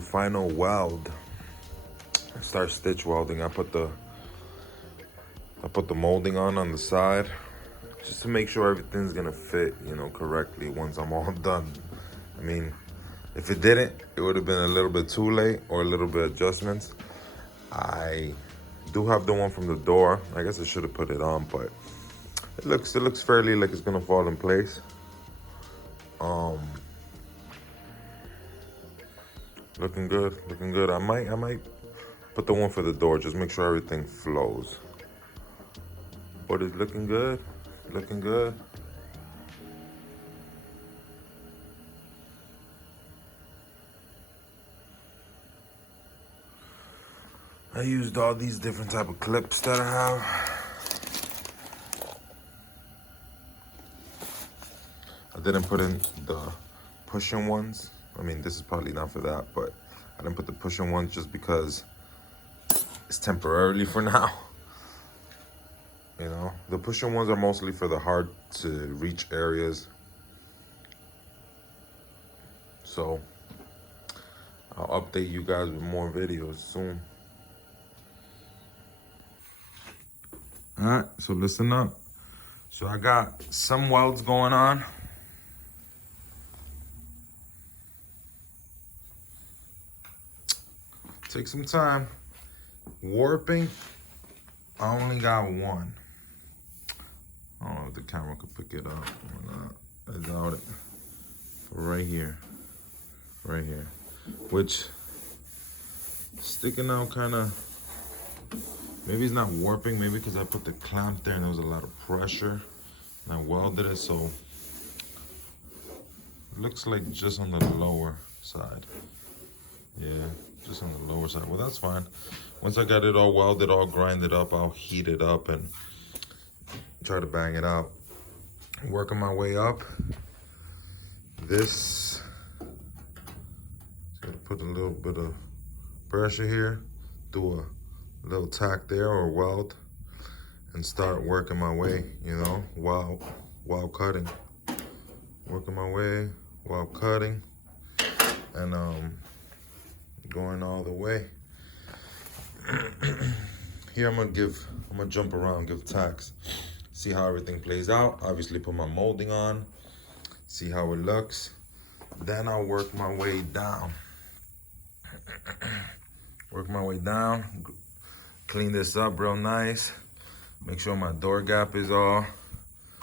the final weld. Start stitch welding. I put the molding on the side just to make sure everything's gonna fit, you know, correctly once I'm all done. I mean, if it didn't, it would have been a little bit too late or a little bit adjustments. I do have the one from the door. I guess I should have put it on, but it looks fairly like it's gonna fall in place. Looking good, looking good. I might put the one for the door, just make sure everything flows. But it's looking good, looking good. I used all these different type of clips that I have. I didn't put in the pushing ones. I mean, this is probably not for that, but I didn't put the pushing ones just because it's temporarily for now. You know, the pushing ones are mostly for the hard to reach areas. So I'll update you guys with more videos soon. All right, so listen up. So I got some welds going on. Take some time. Warping, I only got one. I don't know if the camera could pick it up or not. I doubt it. Right here. Right here. Which, sticking out kind of, maybe it's not warping, maybe because I put the clamp there and there was a lot of pressure. And I welded it, so it looks like just on the lower side. Yeah, just on the lower side. Well, that's fine. Once I got it all welded, all grinded up, I'll heat it up and try to bang it out. Working my way up. This, just gotta put a little bit of pressure here, do a little tack there or weld, and start working my way, you know, while cutting. Working my way while cutting, and going all the way. Here I'm gonna jump around, give tacks, see how everything plays out. Obviously put my molding on, see how it looks. Then I'll work my way down. Work my way down, clean this up real nice. Make sure my door gap is all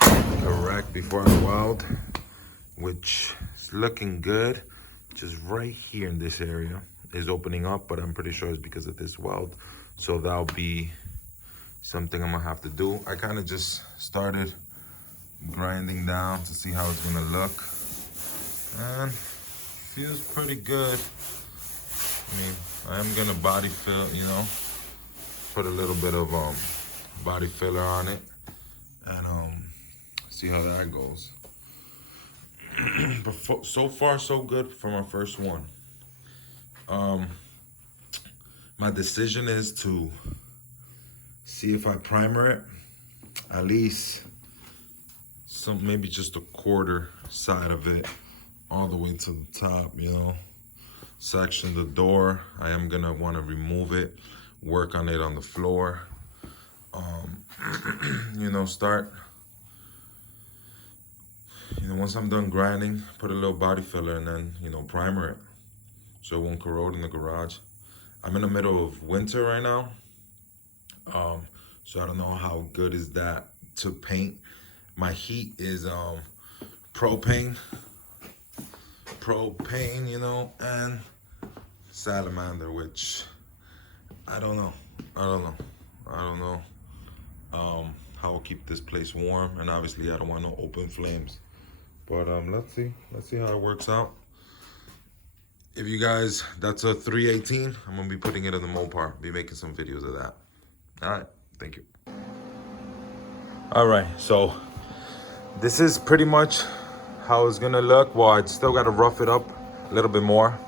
correct before I weld, which is looking good. Just right here in this area is opening up, but I'm pretty sure it's because of this weld. So that'll be something I'm gonna have to do. I kind of just started grinding down to see how it's gonna look, and feels pretty good. I mean, I am gonna body fill, you know, put a little bit of body filler on it, and see how that goes. But so far so good for my first one. My decision is to see if I primer it, at least maybe just a quarter side of it all the way to the top, you know. Section the door, I am gonna want to remove it, work on it on the floor, you know, start, you know, once I'm done grinding, put a little body filler and then, you know, primer it so it won't corrode in the garage. I'm in the middle of winter right now, so I don't know how good is that to paint. My heat is propane, you know, and salamander, which I don't know how I'll keep this place warm, and obviously I don't want no open flames. But let's see how it works out. If you guys, that's a 318. I'm gonna be putting it in the Mopar, be making some videos of that. All right, thank you. All right, so this is pretty much how it's gonna look. Well, I still gotta rough it up a little bit more.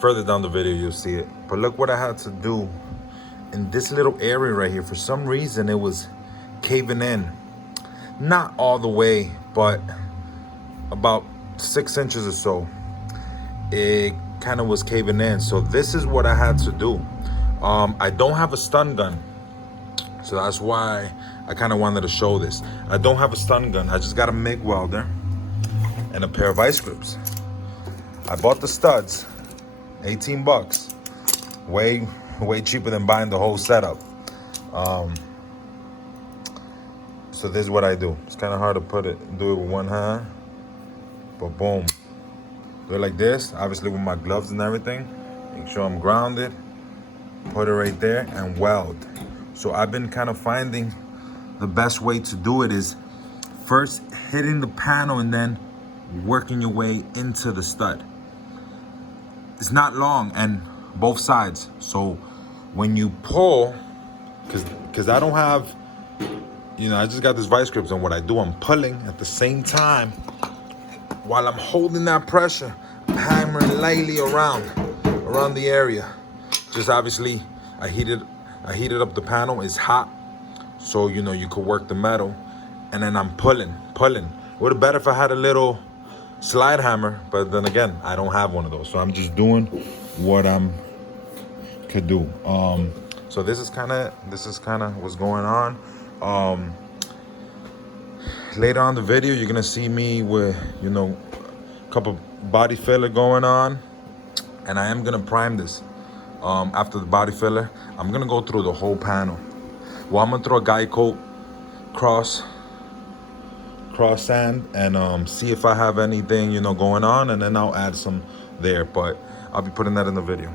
Further down the video, you'll see it. But look what I had to do in this little area right here. For some reason, it was caving in. Not all the way, but about 6 inches or so. It kind of was caving in. So this is what I had to do. I don't have a stun gun, so that's why I kind of wanted to show this. I don't have a stun gun. I just got a MIG welder and a pair of vice grips. I bought the studs, 18 bucks. Way cheaper than buying the whole setup. So this is what I do. It's kind of hard to do it with one hand, but boom. Do it like this, obviously with my gloves and everything. Make sure I'm grounded. Put it right there and weld. So I've been kind of finding the best way to do it is first hitting the panel and then working your way into the stud. It's not long and both sides. So when you pull, because I don't have, I just got this vice grips, and what I do, I'm pulling at the same time while I'm holding that pressure. I'm hammering lightly around the area. Just obviously, I heated up the panel. It's hot, so you could work the metal, and then I'm pulling. Would have better if I had a little slide hammer, but then again, I don't have one of those, so I'm just doing what I'm could do. So this is kind of what's going on. Later on in the video, you're gonna see me with a couple body filler going on, and I am gonna prime this. After the body filler, I'm gonna go through the whole panel. Well, I'm gonna throw a guide coat cross sand and see if I have anything going on, and then I'll add some there, but I'll be putting that in the video.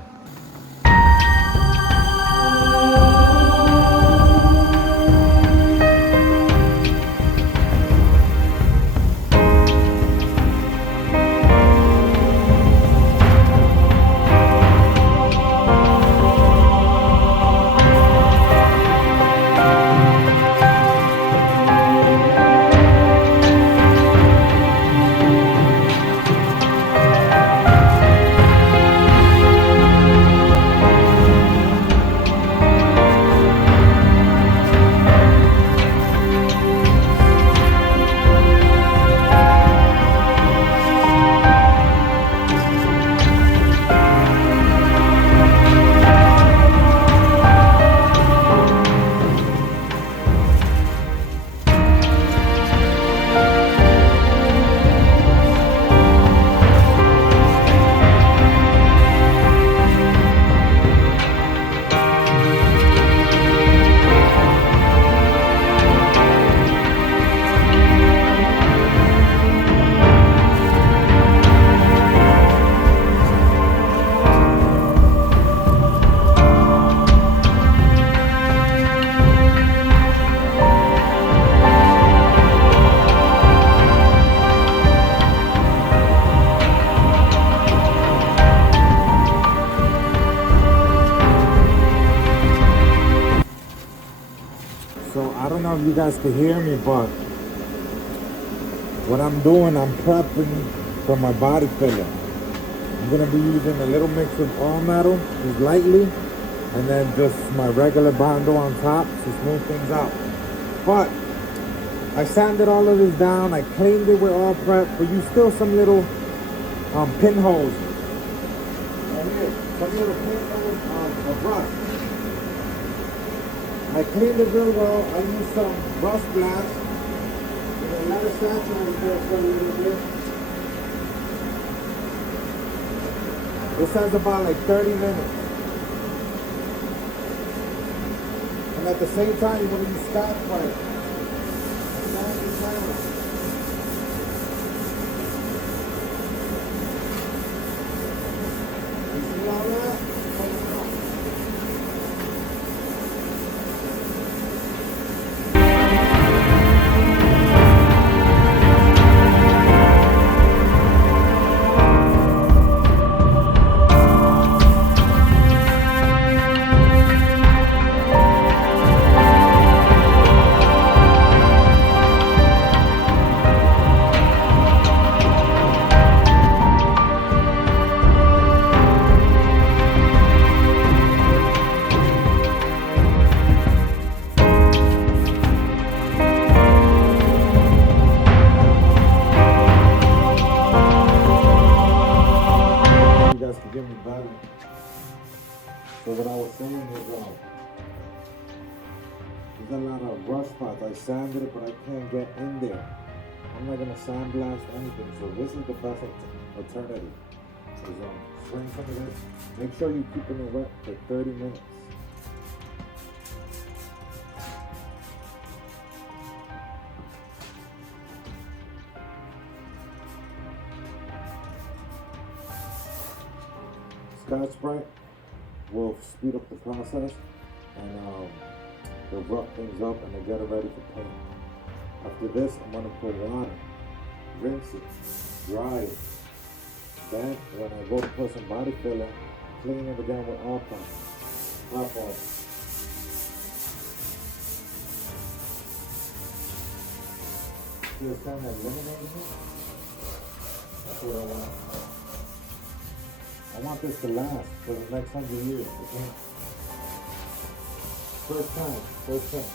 If you guys can hear me, but what I'm doing, I'm prepping for my body filler. I'm gonna be using a little mix of all metal, just lightly, and then just my regular bondo on top to smooth things out. But I sanded all of this down, I cleaned it with all prep, but you still some little pinholes. Right here, some little pinholes of rust. I cleaned it real well. I used some rust blast. A lot of saturated there for a little bit. This has about like 30 minutes. And at the same time, you want to use Scotch pipe. Sand the panel. You see all that? So what I was saying is, there's a lot of rust spots. I sanded it, but I can't get in there. I'm not gonna sandblast anything, so this is the best alternative. Is spraying some of this. Make sure you keep it wet for 30 minutes. Scotch Brite will speed up the process and it'll rough things up and get it ready for paint. After this, I'm gonna put water, rinse it, dry it. Then, when I go to put some body filler, clean it again with alcohol. See it's kind of eliminating it? That's what I want. I want this to last for the next 100 years, okay? First time.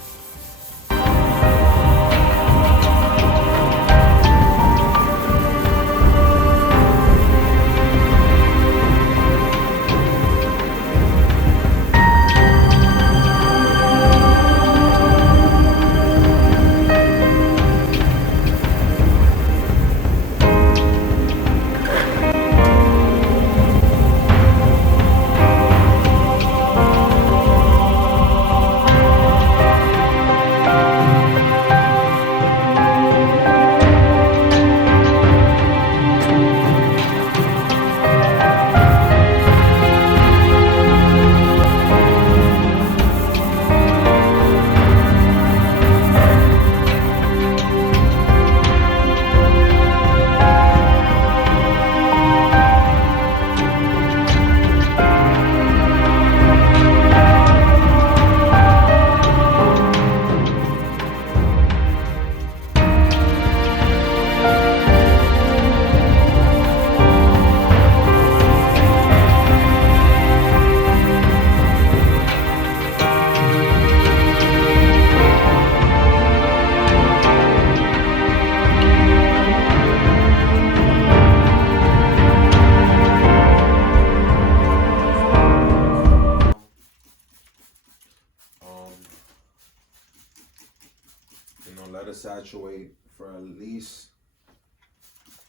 Let it saturate for at least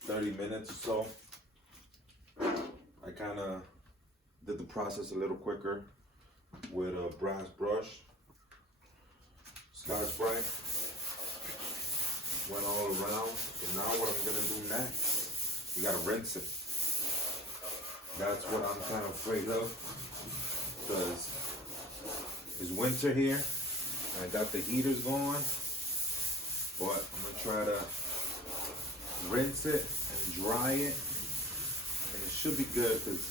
30 minutes or so. I kind of did the process a little quicker with a brass brush. Scotch Brite went all around. So now what I'm gonna do next, you gotta rinse it. That's what I'm kind of afraid of, because it's winter here. I got the heaters going. But I'm gonna try to rinse it and dry it, and it should be good because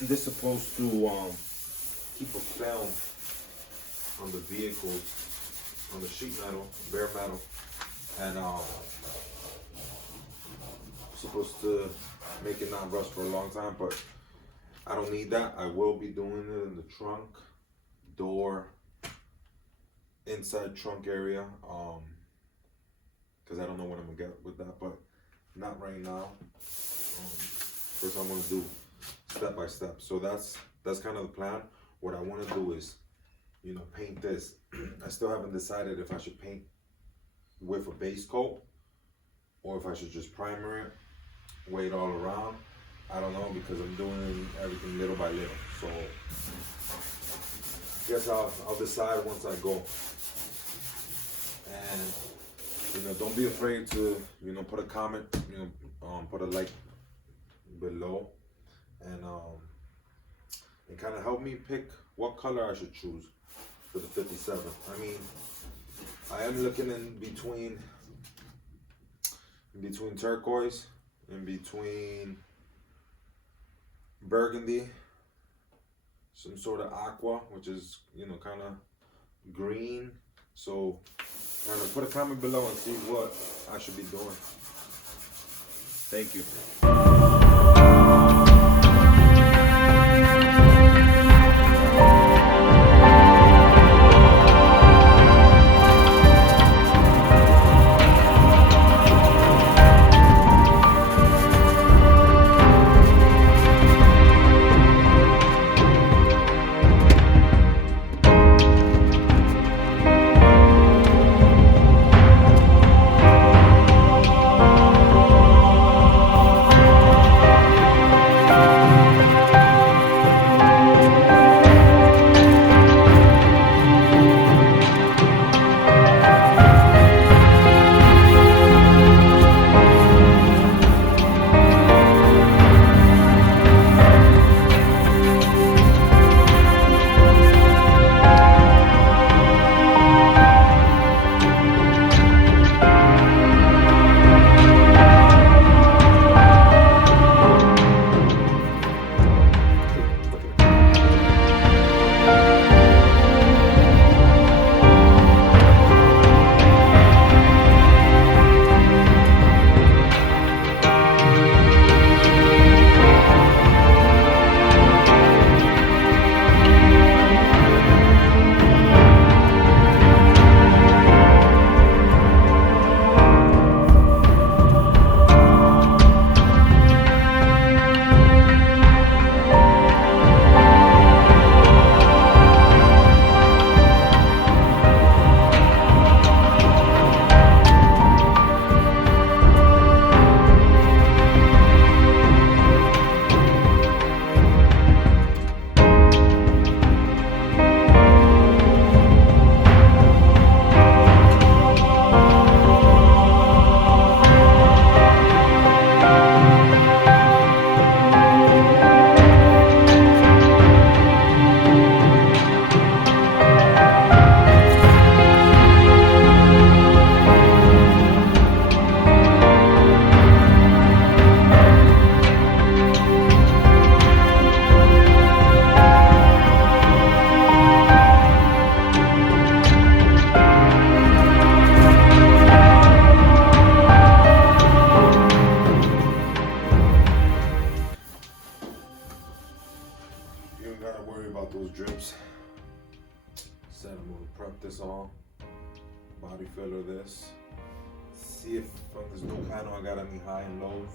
this is supposed to keep a film on the vehicles, on the sheet metal, bare metal, and supposed to make it not rust for a long time. But I don't need that. I will be doing it in the trunk, door, inside trunk area, because I don't know what I'm gonna get with that, but not right now. First I'm gonna do step by step. So that's kind of the plan. What I want to do is, you know, paint this. I still haven't decided if I should paint with a base coat or if I should just primer it, wait all around. I don't know, because I'm doing everything little by little. So I guess I'll decide once I go. And you know, don't be afraid to, you know, put a comment, you know, put a like below, and kind of help me pick what color I should choose for the 57. I mean, I am looking in between turquoise, in between burgundy, some sort of aqua, which is, you know, kind of green. So kind of put a comment below and see what I should be doing. Thank you. body filler this. See if from this new panel I got any high and lows.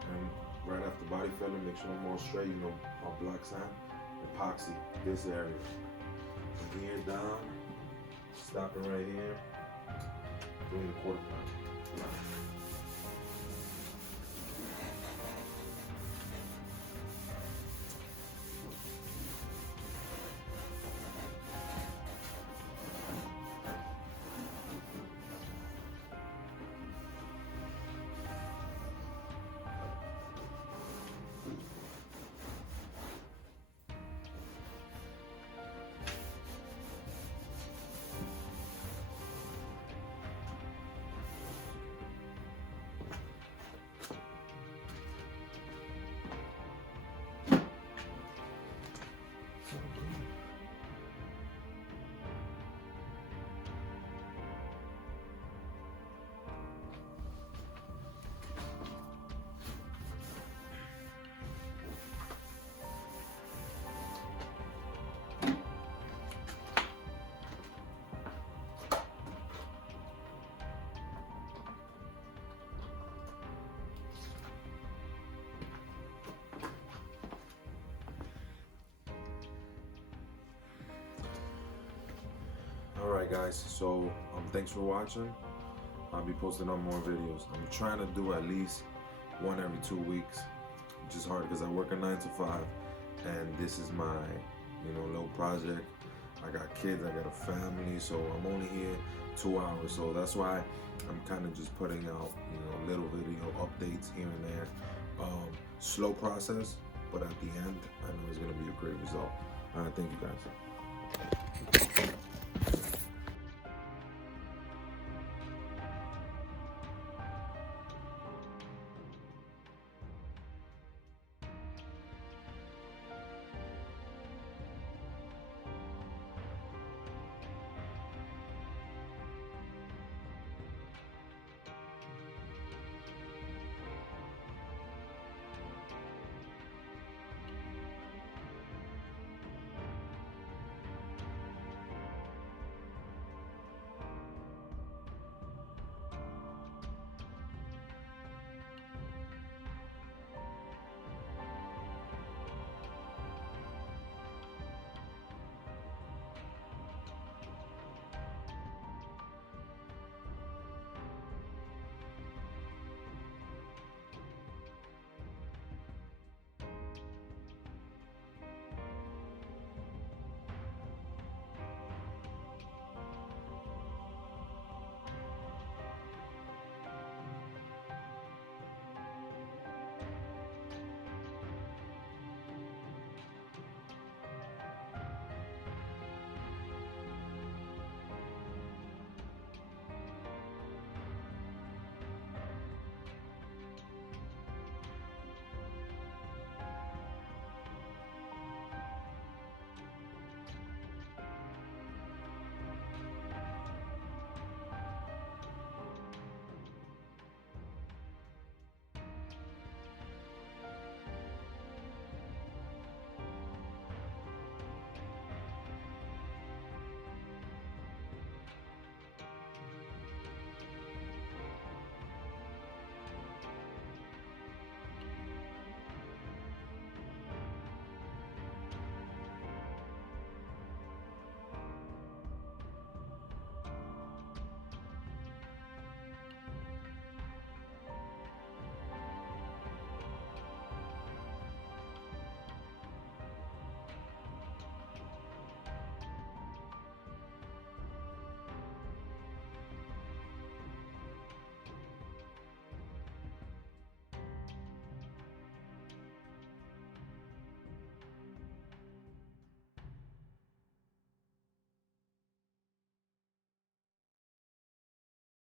And right after body filler, make sure I'm all straight, you know, my black sand, epoxy, this area. From here down, stopping right here, doing the quarter pound. Alright guys, so thanks for watching. I'll be posting on more videos. I'm trying to do at least one every 2 weeks, which is hard because I work a 9 to 5 and this is my, you know, little project. I got kids, I got a family, so I'm only here 2 hours, so that's why I'm kind of just putting out, you know, little video updates here and there. Slow process, but at the end I know it's going to be a great result. Alright, thank you guys.